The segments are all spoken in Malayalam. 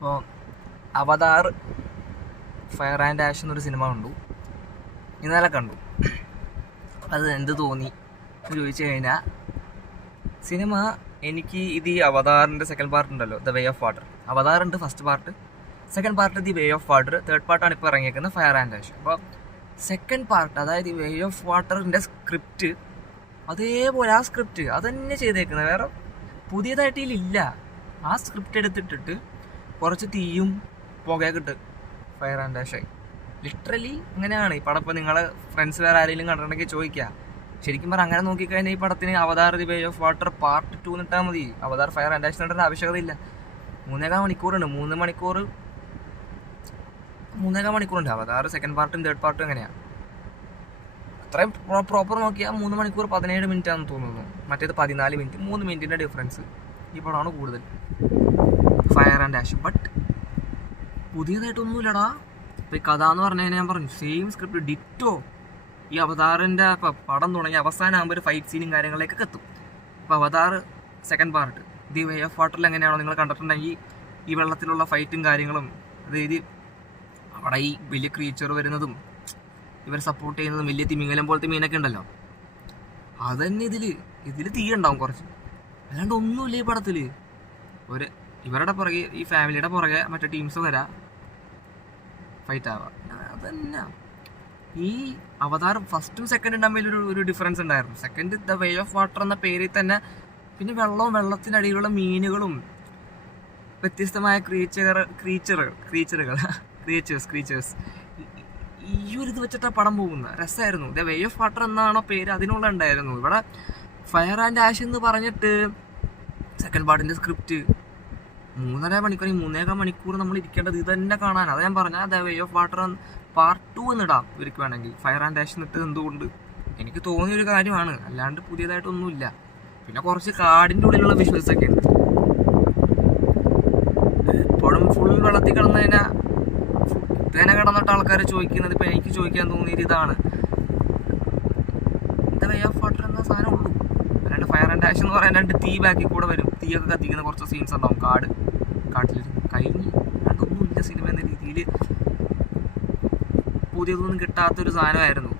അപ്പോൾ അവതാർ ഫയർ ആൻഡ് ആഷ് എന്നൊരു സിനിമ കണ്ടു, ഇന്നലെ കണ്ടു. അത് എന്ത് തോന്നി എന്ന് ചോദിച്ചു കഴിഞ്ഞാൽ, സിനിമ എനിക്ക് ഈ അവതാറിൻ്റെ സെക്കൻഡ് പാർട്ട് ഉണ്ടല്ലോ, ദ വേ ഓഫ് വാട്ടർ. അവതാറുണ്ട് first part, second part the way of water, third പാർട്ടാണ് ഇപ്പോൾ ഇറങ്ങിയേക്കുന്നത് ഫയർ ആൻഡ് ആഷ്. അപ്പോൾ സെക്കൻഡ് പാർട്ട്, അതായത് ഈ വേ ഓഫ് വാട്ടറിൻ്റെ സ്ക്രിപ്റ്റ് അതേപോലെ, ആ സ്ക്രിപ്റ്റ് അത് തന്നെ ചെയ്തേക്കുന്നത്, വേറെ പുതിയതായിട്ട് ഇതിലില്ല. ആ സ്ക്രിപ്റ്റ് എടുത്തിട്ടിട്ട് കുറച്ച് തീയും പുകയൊക്കെ ഇട്ട് ഫയർ ആൻഡ് ആഷായി. ലിറ്ററലി അങ്ങനെയാണ് ഈ പടം. ഇപ്പോൾ നിങ്ങളെ ഫ്രണ്ട്സ് വേറെ ആരെങ്കിലും കണ്ടിട്ടുണ്ടെങ്കിൽ ചോദിക്കുക. ശരിക്കും പറഞ്ഞാൽ അങ്ങനെ നോക്കിക്കഴിഞ്ഞാൽ ഈ പടത്തിന് അവതാർ the way of water part 2 എന്നിട്ടാൽ മതി. അവതാർ ഫയർ ആൻഡ് ആഷ് എന്നിട്ടൊരു ആവശ്യകതയില്ല. 3.25 മണിക്കൂറുണ്ട്. 3.25 മണിക്കൂറുണ്ട്. അവതാർ സെക്കൻഡ് പാർട്ടും തേർഡ് പാർട്ടും എങ്ങനെയാണ് അത്രയും പ്രോപ്പർ നോക്കിയാൽ 3 മണിക്കൂർ 17 മിനിറ്റ് ആണെന്ന് തോന്നുന്നു. മറ്റേത് 14 മിനിറ്റ്, 3 മിനിറ്റിൻ്റെ ഡിഫറൻസ്. ഈ പടമാണ് കൂടുതൽ ഫയർ ആൻഡ് ആഷ്. ബട്ട് പുതിയതായിട്ടൊന്നുമില്ലടാ. ഇപ്പോൾ ഈ കഥ എന്ന് പറഞ്ഞു കഴിഞ്ഞാൽ ഞാൻ പറഞ്ഞു സെയിം സ്ക്രിപ്റ്റ് ഡിറ്റോ. ഈ അവതാറിൻ്റെ പടം തുടങ്ങി അവസാനമാകുമ്പോൾ ഒരു ഫൈറ്റ് സീനും കാര്യങ്ങളിലേക്കൊക്കെ എത്തും. ഇപ്പോൾ Avatar second part the way of വാട്ടറിൽ എങ്ങനെയാണോ നിങ്ങൾ കണ്ടിട്ടുണ്ടെങ്കിൽ ഈ വെള്ളത്തിലുള്ള ഫൈറ്റും കാര്യങ്ങളും, അതായത് അവിടെ ഈ വലിയ ക്രീച്ചർ വരുന്നതും ഇവർ സപ്പോർട്ട് ചെയ്യുന്നതും വലിയ തിമിംഗലം പോലത്തെ മീനൊക്കെ ഉണ്ടല്ലോ, അതന്നെ ഇതിൽ തീ ഉണ്ടാവും കുറച്ച്. അല്ലാണ്ട് ഒന്നുമില്ല ഈ പടത്തിൽ. ഇവരുടെ പുറകെ, ഈ ഫാമിലിയുടെ പുറകെ മറ്റേ ടീംസ് വരാ ഫൈറ്റ് ആവാം. അതന്നെ ഈ അവതാർ ഫസ്റ്റും സെക്കൻഡും തമ്മിൽ ഒരു ഡിഫറൻസ് ഉണ്ടായിരുന്നു. Second the way of water എന്ന പേരിൽ തന്നെ പിന്നെ വെള്ളവും വെള്ളത്തിനടിയിലുള്ള മീനുകളും വ്യത്യസ്തമായ ക്രീച്ചേഴ്സ് ഈ ഒരു ഇത് വെച്ചിട്ടാണ് പടം പോകുന്നത്. രസമായിരുന്നു. ദ വേ ഓഫ് വാട്ടർ എന്നാണോ പേര്, അതിനുള്ള ഉണ്ടായിരുന്നു. ഇവിടെ ഫയർ ആൻഡ് ആഷ് എന്ന് പറഞ്ഞിട്ട് സെക്കൻഡ് പാർട്ടിൻ്റെ സ്ക്രിപ്റ്റ് 3.5 മണിക്കൂർ നമ്മൾ ഇരിക്കേണ്ടത് ഇത് തന്നെ കാണാൻ. അത് ഞാൻ പറഞ്ഞാൽ the way of water part 2 എന്നിടാം ഇവർക്ക് വേണമെങ്കിൽ. ഫയർ ആൻഡ് ആഷ് എന്നിട്ട് എന്തുകൊണ്ട് എനിക്ക് തോന്നിയൊരു കാര്യമാണ്, അല്ലാണ്ട് പുതിയതായിട്ടൊന്നുമില്ല. പിന്നെ കുറച്ച് കാടിൻ്റെ ഉള്ളിലുള്ള വിഷ്വൽസ് ഒക്കെ ഉണ്ട്. എപ്പോഴും ഫുൾ വെള്ളത്തിൽ കിടന്നു കഴിഞ്ഞാൽ ഇതന്നെ കിടന്നിട്ട് ആൾക്കാർ ചോദിക്കുന്നത്, ഇപ്പോൾ എനിക്ക് ചോദിക്കാൻ തോന്നിയത് ഇതാണ്, ദ വേ ഓഫ് വാട്ടർ എന്ന സാധനം ഉള്ളൂ. അല്ലാണ്ട് ഫയർ ആൻഡ് ആഷ് എന്ന് പറയാൻ 2 തീ ബാക്കിൽ കൂടെ വരും, തീയൊക്കെ കത്തിക്കുന്ന കുറച്ച് സീൻസ് ഉണ്ടാവും കാട്ടിൽ കഴിഞ്ഞ്. അതൊന്നുമില്ല സിനിമ എന്ന രീതിയിൽ. പുതിയതൊന്നും കിട്ടാത്തൊരു സാധനമായിരുന്നു.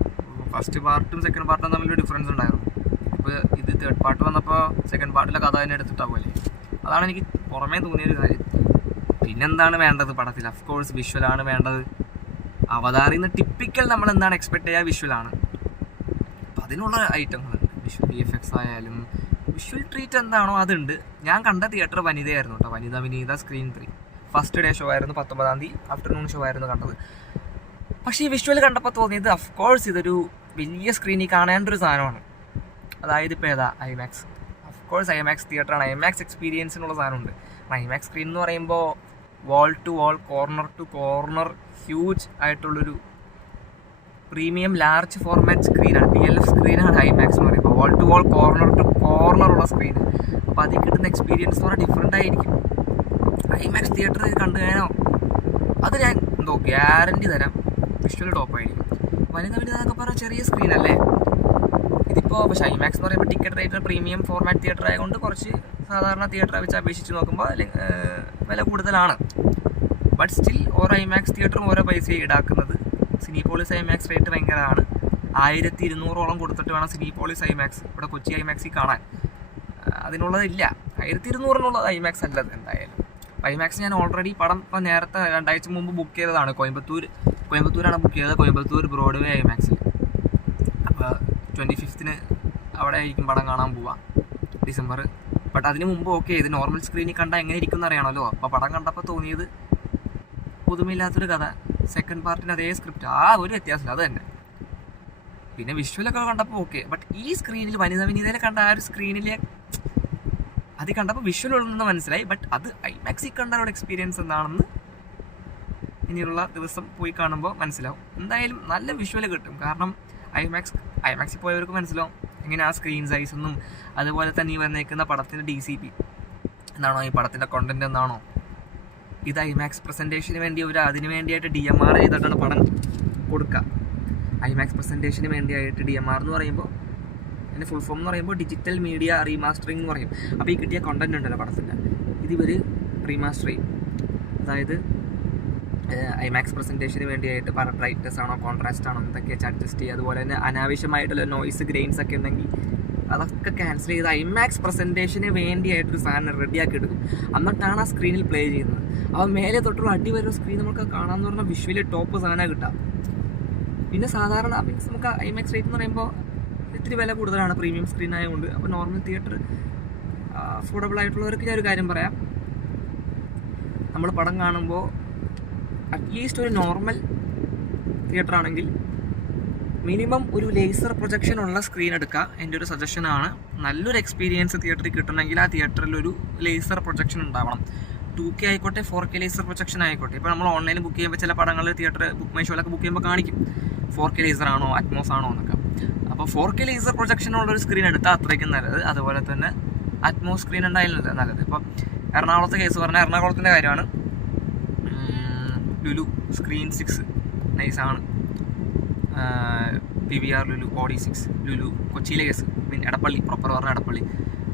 ഫസ്റ്റ് പാർട്ടും സെക്കൻഡ് പാർട്ടും തമ്മിലൊരു ഡിഫറൻസ് ഉണ്ടായിരുന്നു. ഇപ്പോൾ ഇത് തേർഡ് പാർട്ട് വന്നപ്പോൾ സെക്കൻഡ് പാർട്ടിലെ കഥ തന്നെ എടുത്തിട്ടാവുമല്ലേ. അതാണ് എനിക്ക് പുറമേ തോന്നിയൊരു കാര്യം. പിന്നെന്താണ് വേണ്ടത് പടത്തിൽ? അഫ്കോഴ്സ് വിഷ്വലാണ് വേണ്ടത്. അവതാറിൽ നിന്ന് ടിപ്പിക്കൽ നമ്മൾ എന്താണ് എക്സ്പെക്ട് ചെയ്യുക, വിഷ്വലാണ്. അപ്പം അതിനുള്ള ഐറ്റങ്ങളുണ്ട്. വിഷ്വൽ VFX ആയാലും വിഷ്വൽ ട്രീറ്റ് എന്താണോ അതുണ്ട്. ഞാൻ കണ്ട തിയേറ്റർ വനിതയായിരുന്നു കേട്ടോ, വിനീത സ്ക്രീൻ 3. ഫസ്റ്റ് ഡേ ഷോ ആയിരുന്നു, 19-ാം തീയതി ആഫ്റ്റർനൂൺ ഷോ ആയിരുന്നു കണ്ടത്. പക്ഷേ ഈ വിഷ്വൽ കണ്ടപ്പോൾ തോന്നിയത് അഫ്കോഴ്സ് ഇതൊരു വലിയ സ്ക്രീനിൽ കാണേണ്ട ഒരു സാധനമാണ്. അതായത് ഇപ്പോൾ ഏതാ ഐമാക്സ്. അഫ്കോഴ്സ് ഐമാക്സ് തിയേറ്ററാണ്. ഐമാക്സ് എക്സ്പീരിയൻസിനുള്ള സാധനമുണ്ട്. ഐമാക്സ് സ്ക്രീൻ എന്ന് പറയുമ്പോൾ wall to wall, corner to corner huge ആയിട്ടുള്ളൊരു പ്രീമിയം ലാർജ് ഫോർമാറ്റ് സ്ക്രീനാണ്. PLF സ്ക്രീനാണ് ഐമാക്സ് എന്ന് പറയുമ്പോൾ. Wall to wall, corner to കോർണറുള്ള സ്ക്രീൻ. അപ്പോൾ അതിൽ കിട്ടുന്ന എക്സ്പീരിയൻസ് എന്ന് പറഞ്ഞാൽ ഡിഫറെൻ്റ് ആയിരിക്കും. ഐമാക്സ് തിയേറ്ററിൽ കണ്ടു കഴിഞ്ഞാൽ അത് ഞാൻ ഗ്യാരണ്ടി തരാം, വിഷ്വൽ ടോപ്പായിരിക്കും. വനിത എന്നൊക്കെ പറഞ്ഞാൽ ചെറിയ സ്ക്രീനല്ലേ ഇതിപ്പോൾ. പക്ഷേ ഐമാക്സ് എന്ന് പറയുമ്പോൾ ticket rate premium format theatre ആയതുകൊണ്ട് കുറച്ച് സാധാരണ തിയേറ്ററെ വെച്ച് അപേക്ഷിച്ച് നോക്കുമ്പോൾ വില കൂടുതലാണ്. ബട്ട് സ്റ്റിൽ ഓരോ ഐമാക്സ് തിയേറ്ററും ഓരോ പൈസ ഈടാക്കുന്നത്. സിനിപോളിസ് ഐമാക്സ് റേറ്റ് ഭയങ്കരമാണ്. 1200 കൊടുത്തിട്ട് വേണം സിനിപോളിസ് ഐമാക്സ് ഇവിടെ കൊച്ചി ഐമാക്സിൽ കാണാൻ. അതിനുള്ളതില്ല. 1200 ഐമാക്സ് അല്ലത് എന്തായാലും. ഐമാക്സ് ഞാൻ ഓൾറെഡി പടം ഇപ്പം നേരത്തെ 2 ആഴ്ച മുമ്പ് ബുക്ക് ചെയ്തതാണ്. കോയമ്പത്തൂരാണ് ബുക്ക് ചെയ്തത്. കോയമ്പത്തൂർ ബ്രോഡ്വേ ഐമാക്സിൽ. അപ്പോൾ 25th അവിടെ ആയിരിക്കും പടം കാണാൻ പോവാം, ഡിസംബർ. ബട്ട് അതിന് മുമ്പ് ഇത് നോർമൽ സ്ക്രീനിൽ കണ്ടാൽ എങ്ങനെ ഇരിക്കും അറിയണമല്ലോ. അപ്പോൾ പടം കണ്ടപ്പോൾ തോന്നിയത് പുതുമയില്ലാത്തൊരു കഥ, സെക്കൻഡ് പാർട്ടിന് അതേ സ്ക്രിപ്റ്റ്, ആ ഒരു വ്യത്യാസമില്ല, അത് തന്നെ. പിന്നെ വിഷ്വലൊക്കെ കണ്ടപ്പോൾ ബട്ട് ഈ സ്ക്രീനിൽ വിനീതയിൽ കണ്ട ആ ഒരു സ്ക്രീനിലെ അത് കണ്ടപ്പോൾ വിഷ്വൽ ഉള്ളതെന്ന് മനസ്സിലായി. ബട്ട് അത് ഐമാക്സിൽ കണ്ട ഒരു എക്സ്പീരിയൻസ് എന്താണെന്ന് ഇനിയുള്ള ദിവസം പോയി കാണുമ്പോൾ മനസ്സിലാവും. എന്തായാലും നല്ല വിഷ്വൽ കിട്ടും. കാരണം ഐമാക്സിൽ പോയവർക്ക് മനസ്സിലാവും എങ്ങനെ ആ സ്ക്രീൻ സൈസ് എന്നും, അതുപോലെ തന്നെ ഈ വന്നേക്കുന്ന പടത്തിൻ്റെ DCP എന്താണോ, ഈ പടത്തിൻ്റെ കോണ്ടന്റ് എന്താണോ, ഇത് ഐമാക്സ് പ്രസൻറ്റേഷന് വേണ്ടി അതിന് വേണ്ടിയായിട്ട് DMR ചെയ്തിട്ടാണ് പടം കൊടുക്കുക. ഐമാക്സ് പ്രസൻറ്റേഷന് വേണ്ടിയായിട്ട് DMR എന്ന് പറയുമ്പോൾ അതിൻ്റെ ഫുൾ ഫോം എന്ന് പറയുമ്പോൾ ഡിജിറ്റൽ മീഡിയ റീമാസ്റ്ററിംഗ് എന്ന് പറയും. അപ്പോൾ ഈ കിട്ടിയ കോണ്ടന്റ് ഉണ്ടല്ലോ പടത്തിൻ്റെ, ഇതിവർ റീമാസ്റ്റർ ചെയ്യും. അതായത് ഐമാക്സ് പ്രസൻറ്റേഷന് വേണ്ടിയായിട്ട് ബ്രൈറ്റ്നസ് ആണോ കോൺട്രാസ്റ്റ് ആണോ എന്തൊക്കെ വെച്ച് അഡ്ജസ്റ്റ് ചെയ്യുക. അതുപോലെ തന്നെ അനാവശ്യമായിട്ടുള്ള നോയ്സ് ഗ്രെയിൻസ് ഒക്കെ ഉണ്ടെങ്കിൽ അതൊക്കെ ക്യാൻസൽ ചെയ്ത് ഐമാക്സ് പ്രസൻറ്റേഷന് വേണ്ടിയായിട്ടൊരു സാധനം റെഡിയാക്കി എടുക്കും. എന്നിട്ടാണ് ആ സ്ക്രീനിൽ പ്ലേ ചെയ്യുന്നത്. അപ്പോൾ മേലെ തൊട്ടുള്ള അടി വരുന്ന സ്ക്രീൻ നമുക്ക് കാണാമെന്ന് പറഞ്ഞാൽ വിഷ്വലി ടോപ്പ് സാധനം കിട്ടാം. പിന്നെ സാധാരണ മീൻസ് നമുക്ക് ഐമാക്സ് റേറ്റ് എന്ന് പറയുമ്പോൾ ഇത്തിരി വില കൂടുതലാണ് പ്രീമിയം സ്ക്രീൻ ആയതുകൊണ്ട്. അപ്പോൾ നോർമൽ തിയേറ്റർ അഫോർഡബിൾ ആയിട്ടുള്ളവർക്ക് ഞാൻ ഒരു കാര്യം പറയാം, നമ്മൾ പടം കാണുമ്പോൾ അറ്റ്ലീസ്റ്റ് ഒരു നോർമൽ തിയേറ്റർ ആണെങ്കിൽ മിനിമം ഒരു ലേസർ പ്രൊജക്ഷൻ ഉള്ള സ്ക്രീൻ എടുക്കുക. എൻ്റെ ഒരു സജഷനാണ്. നല്ലൊരു എക്സ്പീരിയൻസ് തിയേറ്ററിൽ കിട്ടണമെങ്കിൽ ആ തിയേറ്ററിൽ ഒരു ലേസർ പ്രൊജക്ഷൻ ഉണ്ടാവണം. 2K ആയിക്കോട്ടെ 4K ലേസർ പ്രൊജക്ഷൻ ആയിക്കോട്ടെ. ഇപ്പോൾ നമ്മൾ ഓൺലൈനിൽ ബുക്ക് ചെയ്യുമ്പോൾ ചില പടങ്ങൾ തിയേറ്റർ ബുക്ക് മൈ ഷോയിലൊക്കെ ബുക്ക് ചെയ്യുമ്പോൾ കാണിക്കും 4K ലേസർ ആണോ അറ്റ്മോസ് ആണോ എന്നൊക്കെ. അപ്പോൾ 4K ലേസർ പ്രൊജക്ഷൻ ഉള്ളൊരു സ്ക്രീൻ എടുത്താൽ അത്രയ്ക്കും നല്ലത്. അതുപോലെ തന്നെ അറ്റ്മോസ് സ്ക്രീൻ ഉണ്ടായാലും നല്ലത്. ഇപ്പോൾ എറണാകുളത്തെ കേസ് പറഞ്ഞാൽ എറണാകുളത്തിൻ്റെ കാര്യമാണ്. ലുലു സ്ക്രീൻ 6 നൈസാണ്. PVR ലുലു ഓഡി 6 ലുലു കൊച്ചിയിലെ കേസ് മീൻ എടപ്പള്ളി പ്രോപ്പർ പറഞ്ഞ എടപ്പള്ളി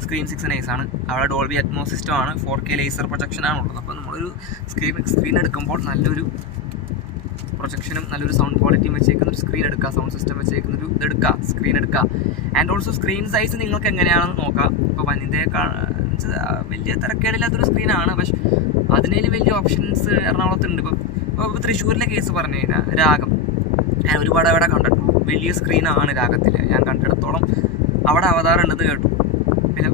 സ്ക്രീൻ 6 നൈസാണ്. അവിടെ ഡോൾബി അറ്റ്മോസ് സിസ്റ്റമാണ്. 4K ലേസർ പ്രൊജക്ഷനാണ് ഉള്ളത്. അപ്പോൾ നമ്മളൊരു സ്ക്രീൻ എടുക്കുമ്പോൾ നല്ലൊരു പ്രൊജക്ഷനും നല്ലൊരു സൗണ്ട് ക്വാളിറ്റിയും വെച്ചേക്കുന്ന ഒരു സ്ക്രീൻ എടുക്കുക. സൗണ്ട് സിസ്റ്റം വെച്ചേക്കുന്ന ഒരു ഇതെടുക്കുക, സ്ക്രീൻ എടുക്കുക. ആൻഡ് ഓൾസോ സ്ക്രീൻ സൈസ് നിങ്ങൾക്ക് എങ്ങനെയാണെന്ന് നോക്കാം. ഇപ്പോൾ വനിതയെ വലിയ തിരക്കേടില്ലാത്തൊരു സ്ക്രീനാണ്, പക്ഷെ അതിനേലും വലിയ ഓപ്ഷൻസ് എറണാകുളത്തുണ്ട്. ഇപ്പോൾ തൃശ്ശൂരിലെ കേസ് പറഞ്ഞു കഴിഞ്ഞാൽ രാഗം ഞാൻ ഒരുപാട് അവിടെ കണ്ടിട്ടുണ്ട്. വലിയ സ്ക്രീനാണ് രാഗത്തിൽ ഞാൻ കണ്ടിടത്തോളം. അവിടെ അവതാറുണ്ടെന്ന് കേട്ടു. പിന്നെ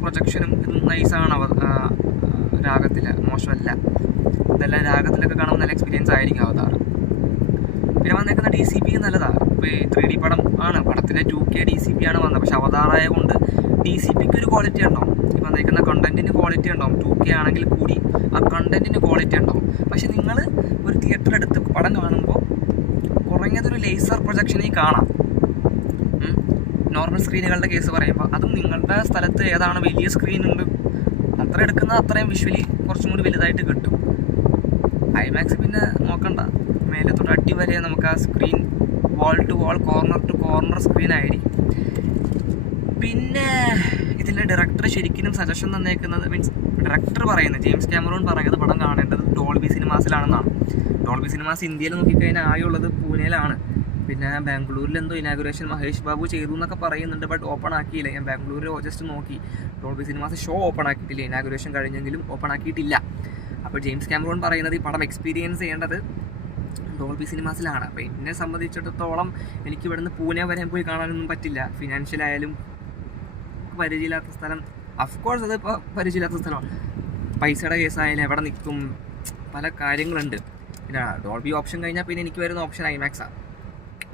പ്രൊജക്ഷനും ഇതും നൈസാണ് രാഗത്തിൽ, മോശമല്ല. ഇതെല്ലാം രാഗത്തിലൊക്കെ കാണുമ്പോൾ നല്ല എക്സ്പീരിയൻസ് ആയിരിക്കും അവതാർ. പിന്നെ വന്നേക്കുന്ന DCP നല്ലതാണ്. ഇപ്പോൾ 3D പടം ആണ്, പടത്തിൻ്റെ 2K DCP ആണ് വന്നത്. പക്ഷെ അവതാറായ കൊണ്ട് DCPക്ക് ഒരു ക്വാളിറ്റി ഉണ്ടാവും. ഈ വന്നേക്കുന്ന കണ്ടന്റിന് ക്വാളിറ്റി ഉണ്ടാവും. 2K ആണെങ്കിൽ കൂടി ആ കണ്ടന്റിന് ക്വാളിറ്റി ഉണ്ടാവും. പക്ഷെ നിങ്ങൾ ഒരു തിയേറ്റർ എടുത്ത് പടം കാണുമ്പോൾ കുറഞ്ഞതൊരു ലേസർ പ്രൊജക്ഷനിൽ കാണാം. നോർമൽ സ്ക്രീനുകളുടെ കേസ് പറയുമ്പോൾ അതും നിങ്ങളുടെ സ്ഥലത്ത് ഏതാണ് വലിയ സ്ക്രീൻ ഉണ്ട് അത്ര എടുക്കുന്നത് അത്രയും വിഷ്വലി കുറച്ചും കൂടി വലുതായിട്ട് കിട്ടും. ഐമാക്സ് പിന്നെ നോക്കണ്ട, മേലെ തൊട്ട് അടി വരെ നമുക്ക് ആ screen wall to wall corner to corner screen ആയിരിക്കും. പിന്നെ ഇതിൻ്റെ ഡയറക്ടർ ശരിക്കും സജഷൻ തന്നേക്കുന്നത് മീൻസ് ഡയറക്ടർ പറയുന്നത് ജെയിംസ് ക്യാമറൂൺ പറയുന്നത് പടം കാണേണ്ടത് ഡോൾബി സിനിമാസിലാണെന്നാണ്. ഡോൾബി സിനിമാസ് ഇന്ത്യയിൽ നോക്കിക്കഴിഞ്ഞാൽ ആയുള്ളത് പൂനെയിലാണ്. പിന്നെ ബാംഗ്ലൂരിൽ എന്തോ ഇനാഗുറേഷൻ മഹേഷ് ബാബു ചെയ്തു എന്നൊക്കെ പറയുന്നുണ്ട്. ബട്ട് ഓപ്പൺ ആക്കിയില്ല. ഞാൻ ബാംഗ്ലൂരിൽ ജസ്റ്റ് നോക്കി, ഡോൾബി സിനിമാസ് ഷോ ഓപ്പൺ ആക്കിയിട്ടില്ല. ഇനാഗുറേഷൻ കഴിഞ്ഞെങ്കിലും ഓപ്പൺ ആക്കിയിട്ടില്ല. അപ്പോൾ ജെയിംസ് ക്യാമറൂൺ പറയുന്നത് ഈ പടം എക്സ്പീരിയൻസ് ചെയ്യേണ്ടത് ഡോൾബി സിനിമാസിലാണ്. അപ്പോൾ എന്നെ സംബന്ധിച്ചിടത്തോളം എനിക്ക് ഇവിടുന്ന് പൂനെ വരെ പോയി കാണാനൊന്നും പറ്റില്ല. ഫിനാൻഷ്യലായാലും പരിചയമില്ലാത്ത സ്ഥലം. അഫ്കോഴ്സ് അതിപ്പോൾ പരിചയമില്ലാത്ത സ്ഥലമാണ്. പൈസയുടെ കേസായാലും എവിടെ നിൽക്കും, പല കാര്യങ്ങളുണ്ട്. പിന്നെ ഡോൾബി ഓപ്ഷൻ കഴിഞ്ഞാൽ പിന്നെ എനിക്ക് വരുന്ന ഓപ്ഷൻ ഐമാക്സാണ്.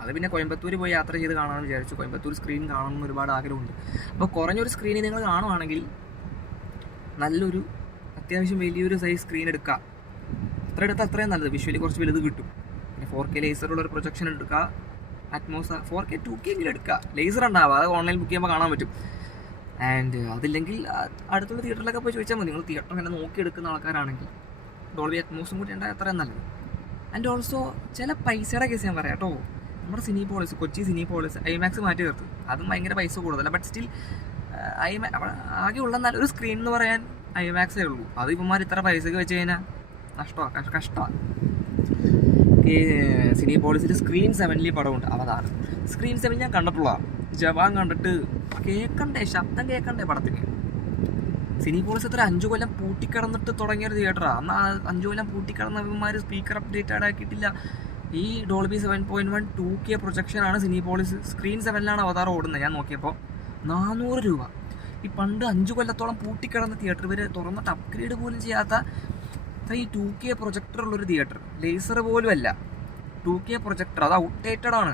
അത് പിന്നെ കോയമ്പത്തൂർ പോയി യാത്ര ചെയ്ത് കാണാമെന്ന് വിചാരിച്ചു. കോയമ്പത്തൂർ സ്ക്രീൻ കാണണമെന്ന് ഒരുപാട് ആഗ്രഹമുണ്ട്. അപ്പോൾ കുറഞ്ഞൊരു സ്ക്രീനിൽ നിങ്ങൾ കാണുവാണെങ്കിൽ നല്ലൊരു അത്യാവശ്യം വലിയൊരു സൈസ് സ്ക്രീൻ എടുക്കുക. അത്ര എടുത്താൽ അത്രയും നല്ലത്. വിഷ്വലി കുറച്ച് വലുത് കിട്ടും. പിന്നെ 4K ലേസറുള്ളൊരു പ്രൊജക്ഷൻ എടുക്കുക. അറ്റ്മോസ് 4K 2K എങ്കിലും എടുക്കുക. ലേസർ ഉണ്ടാവുക, അത് ഓൺലൈൻ ബുക്ക് ചെയ്യുമ്പോൾ കാണാൻ പറ്റും. ആൻഡ് അതില്ലെങ്കിൽ അടുത്തുള്ള തിയേറ്ററിലൊക്കെ പോയി ചോദിച്ചാൽ മതി. നിങ്ങൾ തിയേറ്റർ ഇങ്ങനെ നോക്കിയെടുക്കുന്ന ആൾക്കാരാണെങ്കിൽ ഡോൾബി അറ്റ്മോസും കൂടി ഉണ്ടായാൽ അത്രയും നല്ലത്. ആൻഡ് ഓൾസോ ചില പൈസയുടെ കേസ് ഞാൻ പറയാം കേട്ടോ. നമ്മുടെ സിനിപോളിസ്, കൊച്ചി സിനിപോളിസ് ഐമാക്സ് മാറ്റി തീർത്തു. അതും ഭയങ്കര പൈസ കൂടുതലാണ്. ബട്ട് സ്റ്റിൽ ആകെ ഉള്ള നല്ലൊരു സ്ക്രീൻ എന്ന് പറയാൻ ഐമാക്സേ ഉള്ളൂ. അത് ഇവന്മാർ ഇത്ര പൈസക്ക് വെച്ച് കഴിഞ്ഞാൽ കഷ്ടമാണ്. സിനിപോളിസിൽ സ്ക്രീൻ 7 പടമുണ്ട് അവതാർ. സ്ക്രീൻ 7 ഞാൻ കണ്ടിട്ടുള്ളതാണ്. ജവാൻ കണ്ടിട്ട് ശബ്ദം കേൾക്കണ്ടേ പടത്തിന്. സിനിപോളിസ് എത്ര 5 കൊല്ലം പൂട്ടിക്കിടന്നിട്ട് തുടങ്ങിയൊരു തിയേറ്ററാണ്. എന്നാൽ 5 കൊല്ലം പൂട്ടിക്കിടന്നവന്മാർ സ്പീക്കർ അപ്ഡേറ്റഡ് ആക്കിയിട്ടില്ല. ഈ ഡോൾബി 7.1 2K പ്രൊജക്ഷനാണ് സിനിപോളിസ്. സ്ക്രീൻ 7 അവതാർ ഓടുന്നത്. ഞാൻ നോക്കിയപ്പോൾ 400 രൂപ. ഈ പണ്ട് 5 കൊല്ലത്തോളം പൂട്ടിക്കിടന്ന തിയേറ്റർ ഇവർ തുറന്നിട്ട് അപ്ഗ്രേഡ് പോലും ചെയ്യാത്ത ഈ 2K പ്രൊജക്ടറുള്ളൊരു തിയേറ്റർ. ലേസർ പോലും അല്ല, 2K പ്രൊജക്ടർ. അത് ഔട്ട്ഡേറ്റഡ് ആണ്.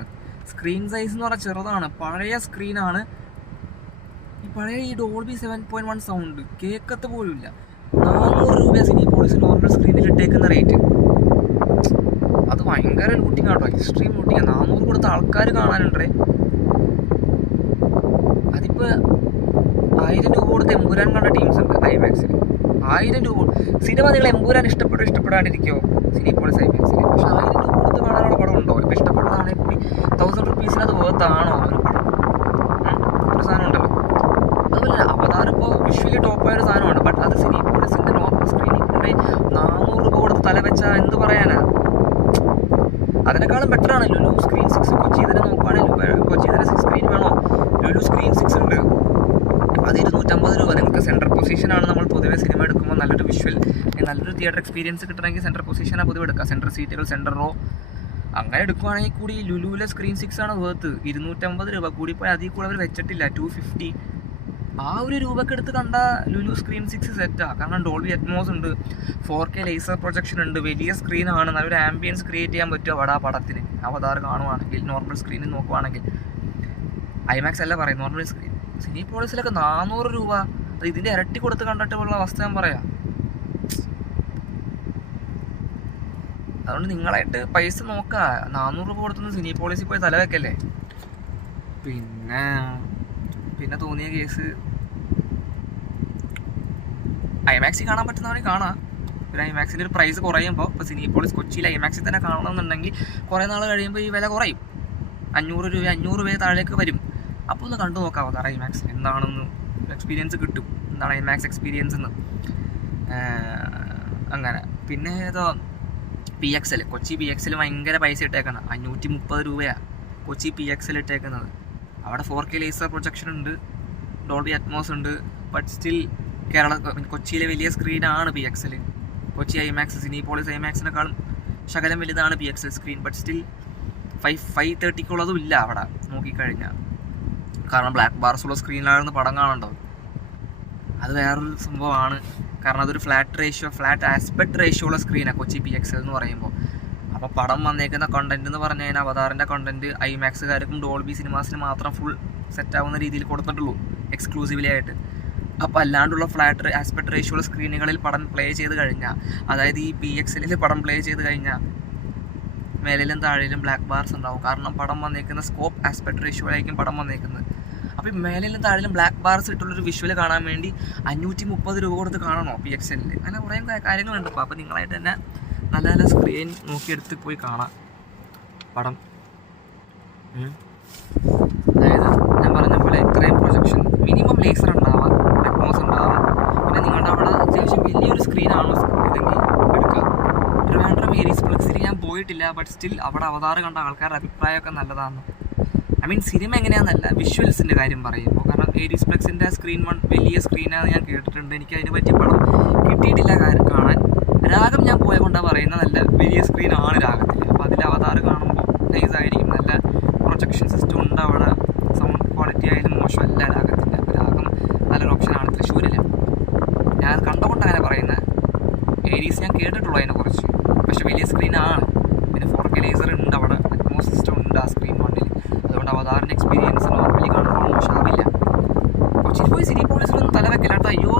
സ്ക്രീൻ സൈസ് എന്ന് പറഞ്ഞാൽ ചെറുതാണ്, പഴയ സ്ക്രീനാണ്. ഈ ഡോൾബി 7.1 സൗണ്ട് കേൾക്കത്ത് പോലും ഇല്ല. 400 രൂപ സിനിപോളിസ് നോർമൽ സ്ക്രീനിൽ ഇട്ടേക്കുന്ന റേറ്റ്. അത് ഭയങ്കര ലൂട്ടിങ് ആട്ടോ, എക്സ്ട്രീം ലൂട്ടിങ്. 400 കൊടുത്ത ആൾക്കാർ കാണാനുണ്ടേ. അതിപ്പോൾ 1000 രൂപ കൊടുത്ത് എമ്പുരാൻ കണ്ട ടീംസ് ഉണ്ട് ഐമാക്സിൽ. 1000 രൂപ സിനിമ നിങ്ങൾ എമ്പുരാൻ ഇഷ്ടപ്പെടാണ്ടിരിക്കുമോ സിനിപോളിസ് ഐമാക്സിൽ? പക്ഷെ 1000 രൂപ കൊടുത്ത് കാണാനുള്ള പടം ഉണ്ടോ? ഇപ്പോൾ ഇഷ്ടപ്പെട്ടതാണെങ്കിൽ കൂടി 1000 റുപ്പീസിന് അത് വേർത്താണോ ഒരു പടം? ഒരു സാധനം ഉണ്ടല്ലോ. അതുപോലെ അവതാർ ഇപ്പോൾ വിഷ്വലി ടോപ്പായൊരു സാധനമാണ്. ബട്ട് അത് സിനിപോളിസിൻ്റെ നോർമൽ സ്ക്രീനിൽ കൊണ്ടേ 400 രൂപ വെച്ചാൽ എന്ത് പറയാനാ, അതിനേക്കാളും ബെറ്റർ ആണ് ലുലു സ്ക്രീൻ 6. കൊച്ചി തന്നെ നോക്കുവാണെങ്കിൽ കൊച്ചി തന്നെ 6 സ്ക്രീൻ വേണോ, ലുലു സ്ക്രീൻ 6 ഉണ്ട്. അത് 250 രൂപ. നിങ്ങൾക്ക് സെൻട്രൽ പൊസിഷനാണ് നമ്മൾ പൊതുവെ സിനിമ എടുക്കുമ്പോൾ നല്ലൊരു വിഷ്വൽ, നല്ലൊരു തിയേറ്റർ എക്സ്പീരിയൻസ് കിട്ടണമെങ്കിൽ സെൻട്രൽ പൊസിഷനാണ് പൊതുവെ എടുക്കുക. സെൻട്രൽ സീറ്റുകൾ, സെൻട്രൽ റോ അങ്ങനെ എടുക്കുവാണെങ്കിൽ കൂടി ലുലുവിലെ സ്ക്രീൻ 6 ആണ് വേർത്ത്. 250 രൂപ കൂടിപ്പോയി, അതിൽ കൂടെ അവർ വെച്ചിട്ടില്ല. 250 ആ ഒരു രൂപക്ക് എടുത്ത് കണ്ട ലുലു സ്ക്രീൻ 6 സെറ്റാണ്. കാരണം ഡോൾബി അറ്റ്മോസ് ഉണ്ട്, 4K ലേസർ പ്രൊജക്ഷൻ ഉണ്ട്, വലിയ സ്ക്രീനാണ്, നല്ലൊരു ആംബിയൻസ് ക്രിയേറ്റ് ചെയ്യാൻ പറ്റും അവിടെ ആ പടത്തിന്. അവതാർ കാണുവാണെങ്കിൽ നോർമൽ സ്ക്രീനിൽ നോക്കുവാണെങ്കിൽ, ഐമാക്സ് അല്ല പറയും, നോർമൽ സ്ക്രീൻ. സിനിപോളിസിലൊക്കെ 400 രൂപ, അത് ഇതിൻ്റെ ഇരട്ടി കൊടുത്ത് കണ്ടിട്ടുള്ള അവസ്ഥ ഞാൻ പറയാം. അതുകൊണ്ട് നിങ്ങളായിട്ട് പൈസ നോക്കുക, 400 രൂപ കൊടുത്തൊന്ന് സിനിപോളിസിൽ പോയി തലവെക്കല്ലേ. പിന്നെ തോന്നിയ കേസ്, ഐമാക്സിൽ കാണാൻ പറ്റുന്നവരെ കാണാം. ഒരു ഐമാക്സിൻ്റെ ഒരു പ്രൈസ് കുറയുമ്പോൾ, ഇപ്പോൾ സിനിപോളിസ് കൊച്ചിയിൽ ഐമാക്സിൽ തന്നെ കാണണമെന്നുണ്ടെങ്കിൽ കുറേ നാൾ കഴിയുമ്പോൾ ഈ വില കുറയും. 500 രൂപ താഴേക്ക് വരും. അപ്പോൾ ഒന്ന് കണ്ടു നോക്കാം അവതാർ ഐമാക്സ് എന്താണെന്ന്, എക്സ്പീരിയൻസ് കിട്ടും, എന്താണ് ഐമാക്സ് എക്സ്പീരിയൻസ് എന്ന്. അങ്ങനെ പിന്നെ ഏതോ PXL, കൊച്ചി PXL ഭയങ്കര പൈസ ഇട്ടേക്കണം. 530 രൂപയാണ് കൊച്ചി PXL ഇട്ടേക്കുന്നത്. അവിടെ 4K ലേസർ പ്രൊജക്ഷൻ ഉണ്ട്, ഡോൾബി അറ്റ്മോസ് ഉണ്ട്. ബട്ട് സ്റ്റിൽ കൊച്ചിയിലെ വലിയ സ്ക്രീനാണ് PXL. കൊച്ചി ഐമാക്സ് സിനിപോളിസ് ഐമാക്സിനേക്കാളും ശകലം വലുതാണ് PXL സ്ക്രീൻ. ബട്ട് സ്റ്റിൽ 530 ഇല്ല അവിടെ നോക്കിക്കഴിഞ്ഞാൽ. കാരണം ബ്ലാക്ക് ബാർസുള്ള സ്ക്രീനിലായിരുന്നു പടം കാണേണ്ടത്. അത് വേറൊരു സംഭവമാണ്. കാരണം അതൊരു ഫ്ലാറ്റ് ആസ്പെക്ട് റേഷ്യോ ഉള്ള സ്ക്രീനാണ് കൊച്ചി PXL എന്ന് പറയുമ്പോൾ. അപ്പോൾ പടം വന്നേക്കുന്ന കണ്ടന്റ് എന്ന് പറഞ്ഞു കഴിഞ്ഞാൽ അവതാറിൻ്റെ കണ്ടന്റ് ഐമാക്സുകാർക്കും ഡോൾബി സിനിമാസിന് മാത്രം ഫുൾ സെറ്റാവുന്ന രീതിയിൽ കൊടുത്തിട്ടുള്ളൂ, എക്സ്ക്ലൂസീവ്ലി ആയിട്ട്. അപ്പോൾ അല്ലാണ്ടുള്ള ഫ്ലാറ്റ് ആസ്പെക്ട് റേഷ്യോ ഉള്ള സ്ക്രീനുകളിൽ പടം പ്ലേ ചെയ്ത് കഴിഞ്ഞാൽ, അതായത് ഈ PXL പടം പ്ലേ ചെയ്ത് കഴിഞ്ഞാൽ മേലിലും താഴെയിലും ബ്ലാക്ക് ബാർസ് ഉണ്ടാവും. കാരണം പടം വന്നേക്കുന്ന സ്കോപ്പ് ആസ്പെക്ട് റേഷ്യോയിലായിരിക്കും പടം വന്നേക്കുന്നത്. അപ്പോൾ ഈ മേലിലും താഴെയിലും ബ്ലാക്ക് ബാർസ് ഇട്ടുള്ളൊരു വിഷ്വൽ കാണാൻ വേണ്ടി 530 രൂപ കൊടുത്ത് കാണണോ PXL? അങ്ങനെ കുറേ കാര്യങ്ങളുണ്ട്. അപ്പോൾ നിങ്ങളായിട്ട് തന്നെ നല്ല നല്ല സ്ക്രീൻ നോക്കിയെടുത്ത് പോയി കാണാം പടം. അതായത് ഞാൻ പറഞ്ഞ പോലെ ഇത്രയും പ്രൊജക്ഷൻ, മിനിമം ലേസർ ഉണ്ടാവാം, അറ്റ്മോസ് ഉണ്ടാവാം. പിന്നെ നിങ്ങളുടെ അവിടെ അത്യാവശ്യം വലിയൊരു സ്ക്രീനാണോ ഇതെങ്കിൽ എടുക്കുക. ട്രിവാൻഡ്രം ഏരീസ് പ്ലക്സിൽ ഞാൻ പോയിട്ടില്ല. ബട്ട് സ്റ്റിൽ അവിടെ അവതാർ കണ്ട ആൾക്കാരുടെ അഭിപ്രായമൊക്കെ നല്ലതാണ്. സിനിമ എങ്ങനെയാണെന്നല്ല, വിഷ്വൽസിൻ്റെ കാര്യം പറയുമ്പോൾ. കാരണം ഏരീസ് പ്ലക്സിൻ്റെ സ്ക്രീൻ വലിയ സ്ക്രീനാണെന്ന് ഞാൻ കേട്ടിട്ടുണ്ട്. എനിക്ക് അതിനെ പറ്റി പടം കിട്ടിയിട്ടില്ല കാണാൻ. രാഗം ഞാൻ പോയ കൊണ്ടാണ് പറയുന്നത്, നല്ല വലിയ സ്ക്രീനാണ് രാഗത്തിൽ. അപ്പോൾ അതിൽ അവതാർ കാണുമ്പോൾ നൈസായിരിക്കും. നല്ല പ്രൊജക്ഷൻ സിസ്റ്റം ഉണ്ട് അവിടെ, സൗണ്ട് ക്വാളിറ്റി ആയാലും മോശമല്ല രാഗത്തിൻ്റെ. അപ്പോൾ രാഗം നല്ലൊരു ഓപ്ഷനാണ് തൃശ്ശൂരിൽ. ഞാൻ കണ്ടുകൊണ്ട് അങ്ങനെ പറയുന്നത്. ഏരീസ് ഞാൻ കേട്ടിട്ടുള്ളൂ അതിനെക്കുറിച്ച്, പക്ഷേ വലിയ സ്ക്രീനാണ്. പിന്നെ 4K ലേസർ ഉണ്ട് അവിടെ, അറ്റ്മോസ് സിസ്റ്റം ഉണ്ട് ആ സ്ക്രീൻ വണ്ടിൽ. അതുകൊണ്ട് അവതാറിൻ്റെ എക്സ്പീരിയൻസ് നോർമലി കാണുമ്പോൾ മോശമാവില്ല. കൊച്ചിയിൽ പോയി സിനിപോളിസിലൊന്നും തലവെക്കലാട്ടോ. അയ്യോ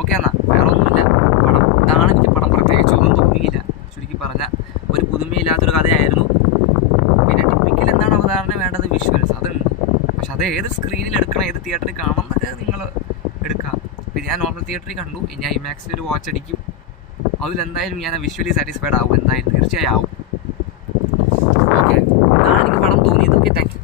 ഓക്കെ എന്നാൽ വേറെ ഒന്നുമില്ല. പടം ഇതാണ്. എനിക്ക് പടം പ്രത്യേകിച്ച് ഒന്നും തോന്നിയില്ല. ചുരുക്കി പറഞ്ഞാൽ ഒരു പുതുമയില്ലാത്തൊരു കഥയായിരുന്നു. പിന്നെ ടിപ്പിക്കൽ എന്താണ് അവതാറിന് വേണ്ടത്, വിഷ്വൽസ് അതുണ്ട്. പക്ഷെ അത് ഏത് സ്ക്രീനിൽ എടുക്കണം, ഏത് തിയേറ്ററിൽ കാണണം എന്നൊക്കെ നിങ്ങൾ എടുക്കാം. പിന്നെ ഞാൻ നോർമൽ തിയേറ്ററിൽ കണ്ടു. ഇനി ഐമാക്സിൽ ഒരു വാച്ച് അടിക്കും. അതിലെന്തായാലും ഞാൻ വിഷ്വലി സാറ്റിസ്ഫൈഡ് ആവും, എന്തായാലും തീർച്ചയായും ആവും. ഓക്കെ, ഇതാണ് എനിക്ക് പടം തോന്നിയത്. Okay, thank you.